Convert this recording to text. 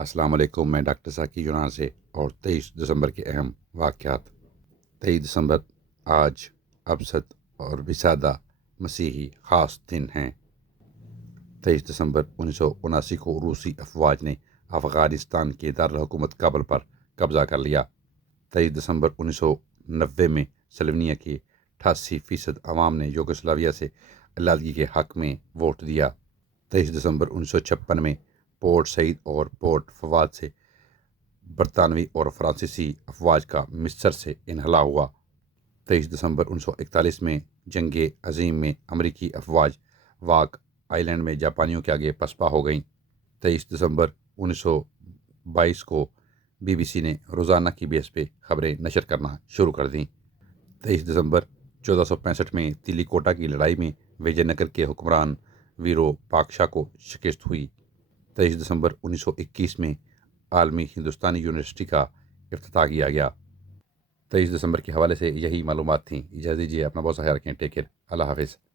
السلام علیکم، میں ڈاکٹر ذاکر یونان سے اور 23 دسمبر کے اہم واقعات۔ 23 دسمبر آج ابسط اور وسادہ مسیحی خاص دن ہیں۔ 23 دسمبر 1979 کو روسی افواج نے افغانستان کے دارالحکومت کابل پر قبضہ کر لیا۔ 23 دسمبر 1990 میں سلوینیا کے 88% عوام نے یوگوسلاویہ سے علیحدگی کے حق میں ووٹ دیا۔ 23 دسمبر 1956 میں پورٹ سعید اور پورٹ فواد سے برطانوی اور فرانسیسی افواج کا مصر سے انخلا ہوا۔ 23 دسمبر 1941 میں جنگ عظیم میں امریکی افواج واک آئی لینڈ میں جاپانیوں کے آگے پسپا ہو گئیں۔ 23 دسمبر 1922 کو BBC نے روزانہ کی بیس پہ خبریں نشر کرنا شروع کر دیں۔ 23 دسمبر 1465 میں تلی کوٹا کی لڑائی میں وجے نگر کے حکمران ویرو پاکشا کو شکست ہوئی۔ 23 دسمبر 1921 میں عالمی ہندوستانی یونیورسٹی کا افتتاح کیا گیا۔ 23 دسمبر کے حوالے سے یہی معلومات تھیں۔ اجازت دیجیے، اپنا بہت سا خیال رکھیں۔ ٹیک کیئر، اللہ حافظ۔